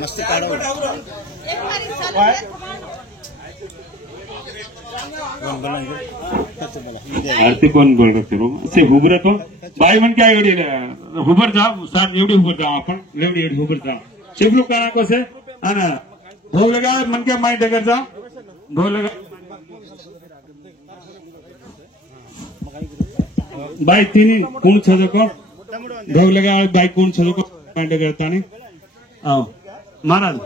मस्त आरती कोण बोल रहे से हुबर तो बाई मन क्या एवढी हुबर जाओ सर एवढी हुबर जाओ आपण एवढी हुबर जाओ शिवरू काना को से आना भोग लगा मन के माई डगर जाओ भोग लगा बाई तीनी कौन छजो को भोग लगा बाई कौन छजो को माई डगर तानी आओ महाराज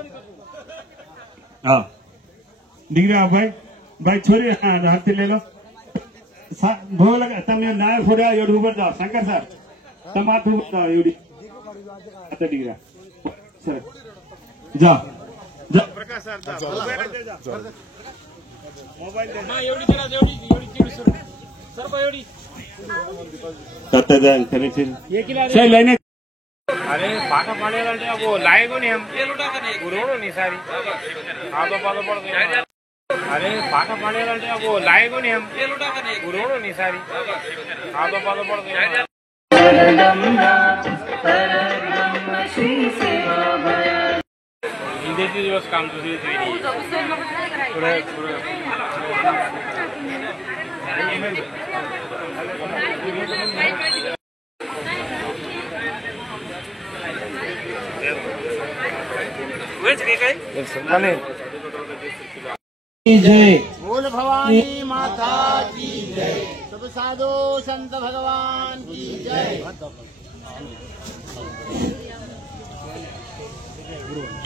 आओ दिख रहा भाई भाई छोरी हाथी ले लो भोग लगा तमने नाय फोड़ा एवढी उभर जाओ शंकर सर तम हाथ उभर जाओ एवढी आता दिख रहा सर जाओ जाओ प्रकाश सर जाओ मोबाइल दे ना एवढी जरा एवढी सर बा एवढी करते जाए चले सही लाइन अरे पाटा पाड़े वो लाएगो नहीं हम ये लुटा का नहीं रोनो नहीं सारी आदो पादो पड़ गया अरे पाटा पाड़े वो लाएगो नहीं हम ये लुटा का नहीं रोनो नहीं सारी आदो पादो पड़ गया देती दिवस काम तो जय बोल भवानी माता की जय, सब साधु संत भगवान की जय।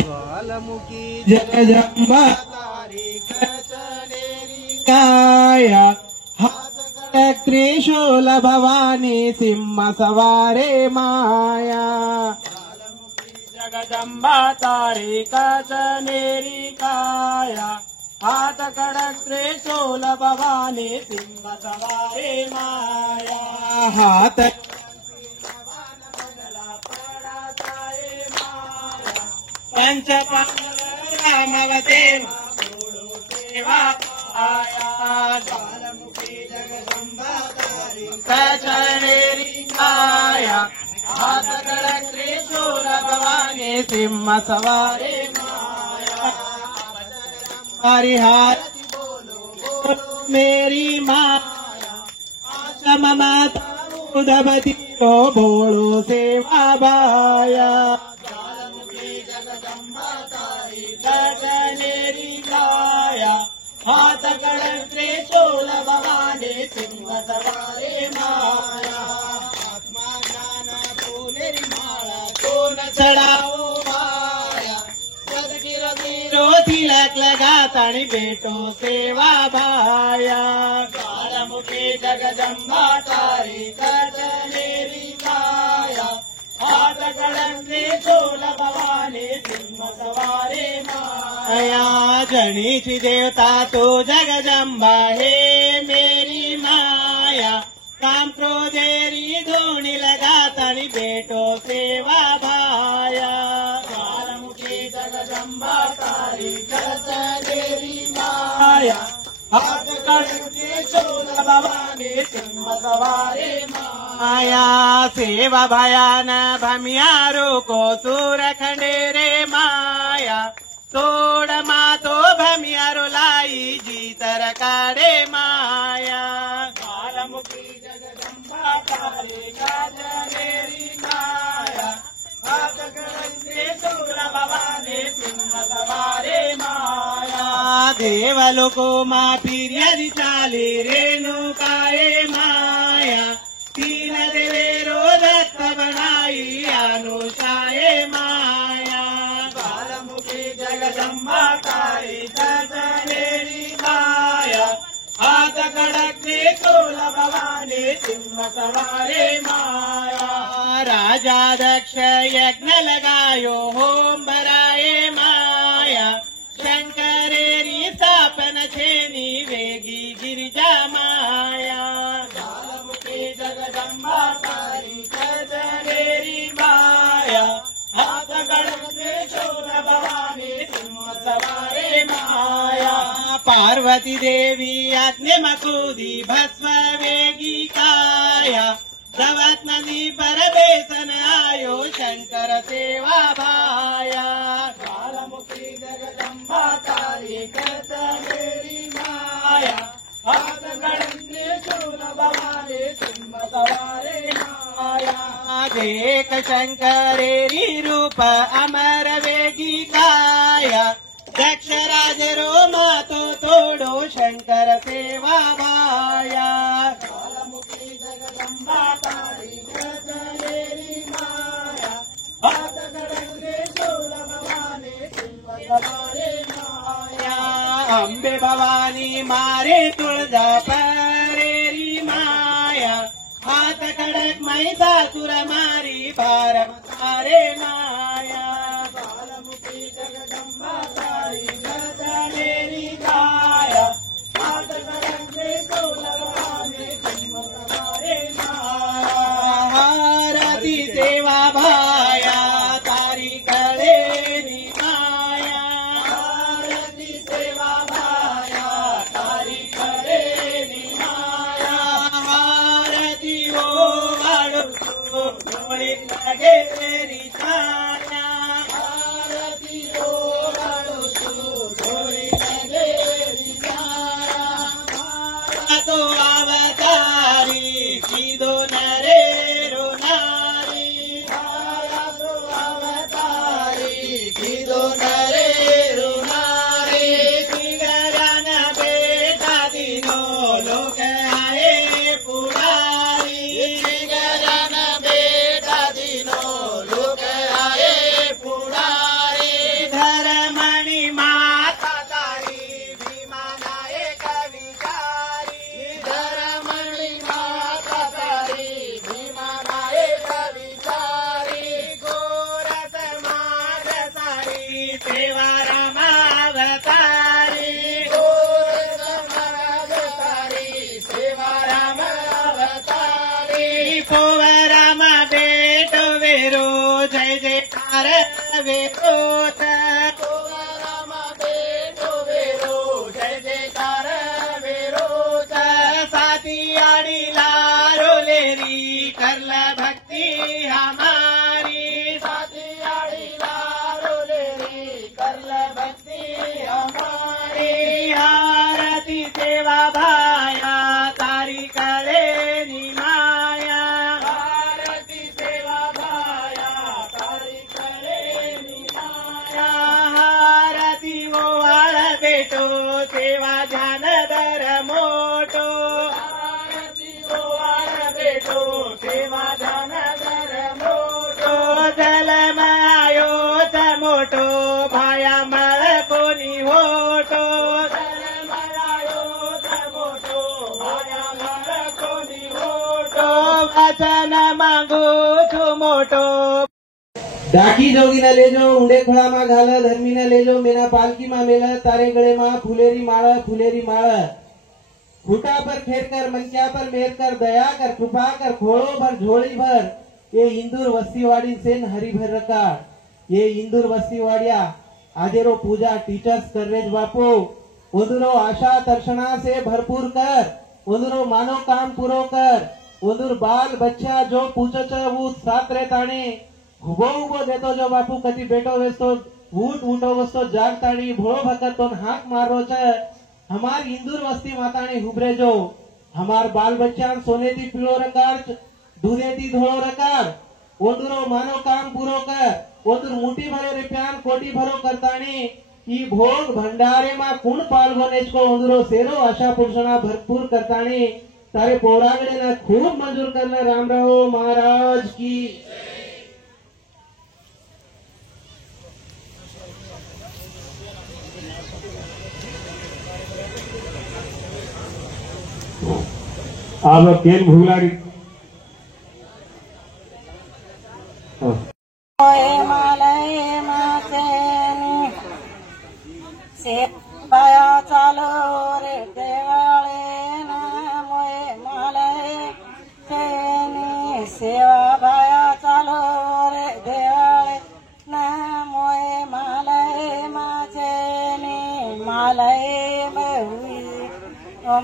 ज्वालामुखी जगदम्बा काया हाथ त्रिशूल भवानी सिंह सवारे माया। जगदम्बा तारी कचनेरी काया, हाथ खड़क त्रिशूल भवानी सिंह सवारे माया। हाथ पंच रामवते सेवा आया। ज्वालामुखी जगदम्बा तारी कचनेरी काया, हाथ खड़क त्रिशूल भवानी सिंह सवारे माया। हरिहारति बोलो बोलो मेरी माया, आश्रम माता उदबती को बोलो सेवा बाया। ज्वालामुखी जगदम्बा तारी कचनेरी काया, हाथ खड़क त्रिशूल भवानी सिंह सवारे माया। आत्मा ज्ञान तू मेरी माला तो न चढ़ाओ माया, तिलक लगा तणी बेटो सेवा भाया। ज्वालामुखी जगदम्बा तारी कचनेरी काया, हाथ खड़क त्रिशूल भवानी सिंह सवारे माया। गणेश देवता तो जगदम्बा है मेरी माया, काम क्रोधेरी धूनी लगा तणी बेटो सेवा भाया। ज्वालामुखी जगदम्बा तारी कचनेरी माया, हाथ खड़क त्रिशूल भवानी सिंह सवारे माया। सेवा भयान भमियारो को सूर खंडेरे माया, तोड़ मातो भमियारो लाई जीतर काड़े माया। ज्वालामुखी जगदम्बा तारी कचनेरी माया, हाथ खड़क त्रिशूल भवानी सिंह सवारे माया। देवलोको माँ पीरियदि चाली रेणुकाए माया, तीन देवेरो दत्त बनाई अनुषाए माया। ज्वालामुखी जगदम्बा तारी कचनेरी काया, हाथ खड़क त्रिशूल भवानी सिंह सवारे माया। राजा दक्ष यज्ञ लगायो होम भराए माया, शंकरेरी स्थापन छेनी वेगी गिरिजा माया। ज्वालामुखी जगदम्बा तारी कचनेरी माया, हाथ खड़क त्रिशूल भवानी सिंह सवारे माया। पार्वती देवी अग्निमकूदी भस्म वेगी काया जगत नदी पर बेसन आयो शंकर सेवा भाया ज्वालामुखी जगदम्बा तारी करत मेरी माया हाथ गणन्य शूल भवानी सिंह सवारे माया देख शंकरेरी रूप अमर वेगी काया दक्ष राज रो मातो तोड़ो शंकर सेवा भाया ज्वालामुखी जगदम्बा तारी मेरी माया हाथ गणन्य शूल भवानी सिंह सवारे माया अम्बे भवानी मारे तुळजा परेरी माया हाथ खड़क महिषासुर मारी भार मारे माया ज्वालामुखी जगदम्बा तारी मेरी माया हाथ खड़क शूल भवानी सिंह सवारे माया हारती सेवा भाया तारी कळेरी माया हारती सेवा भाया तारी कळेरी माया हारती ओ वाळू डोळे लागेरी छाया हारती ओ वाळू डोळे लागेरी छाया तो अवतारी किदो नरे रो नारी तो अवतारी किदो नरे रो नारी तिगरान बेटा दिनो लोक आए पुरारी तिगरान बेटा दिनो लोक आए पुरारी धर्मणी माता तारी भीमा नायक विचारी धर्मणी माता तारी भीमा नायक विचारी घोर समाज सारी सेवा रामावतारी घोर समाज सारी सेवा रामावतारी पोवराम बेटो वेरो जय जयकार वेरोत पोवराम बेटो वेरो जय जयकार वेरोत साती आड़ी लारो लेरी करल भक्ति हमारी साती आड़ी लारो लेरी करल भक्ति हमारी हारती सेवा भाया तारी कळेरी माया हारती सेवा भाया तारी कळेरी माया हारती ओवाळ बेटो सेवा ध्यान दर मोटो हारती ओवाळ बेटो सेवा ध्यान दर मोटो जलमायो मोटो भाया मळ कोणी होटो जलमायो मोटो भाया मळ कोणी होटो वचन मागू छु मोटो डाकी जोगी न लेजो उंडे खुळा मा घाल धर्मी न लेजो मेरा पालकी मा मेल तारे गळे मा फुलेरी माळ फूटा पर खेर कर मनक्या पर मेर कर दया कर कृपा कर खोड़ो भर झोली भर ये इंदूर वस्तीवाड़ी सेन हरी भर रखा ये इंदूर वस्तीवाड़िया आजेरो पूजा टीचर्स कर रेज बापू उंदुरो आशा तर्षणा से भरपूर कर उंदुरो मानो काम पूरो कर उंदूर बाल बच्चा जो पूछो वो साथ रहताने उभो देतो जो बापू कधी बेटो वेस्तो उठो वस्तो जागताणी भोळो भकतो हाक मारो छ हमार इंदूर वस्ती माताणी हुबरे जो हमार बाल बच्चा सोने थी पीळो रकार दूधे थी धोळो रकार ओंदुरो मानो काम पूरो कर ओंदुर मुठी भरो रुपयान कोटी भरो करताणी ई भोग भंडारे मा कुण पाल्गोनेज को ओंदुरो सेरो आशा पुरुषणा भरपूर करताणी तारे पौरागड़े ने खूब मंजूर करले रामराव महाराज की अब केन भूलारी सेवाया चालो रे देवाळे ना मोये मालय तेनी सेवा भाया चालो रे देवाळे ना मोये मालय माचेनी मालय में हुई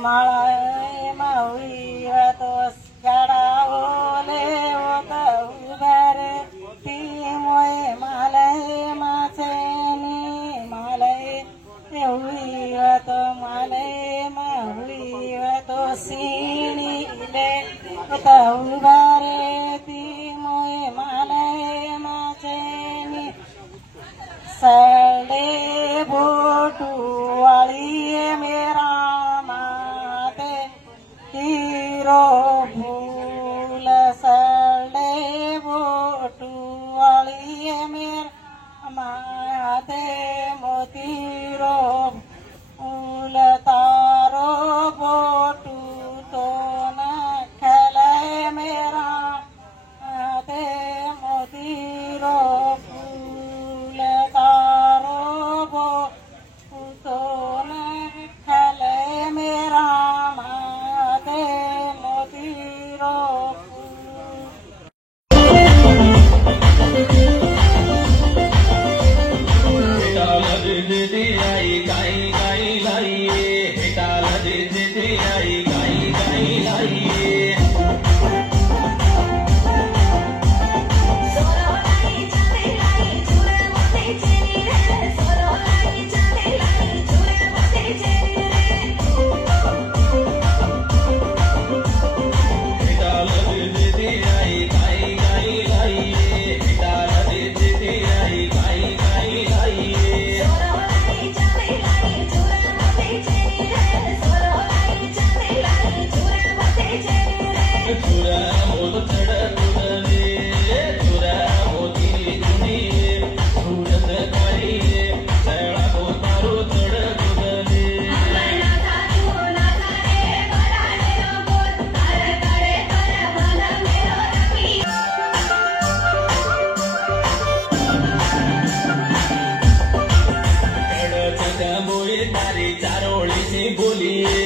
माला में हुई तो गड़ा ओले वो तो उबारे ती मोए माले माचेनी माले हुई तो माले में हुई तो सीनी ले तो उबारे ती मोए माले माचेनी सड़े बोटू वाली मेरा माते हीरो भूल सड़े बोटू वाली मेरा माते मोतीरो फूल तारो बोटू तो न खेले मेरा माते मोतीरो फूल तारो बोटू तो न खेले मेरा माते मोतीरो तारी चारोळी सी बोली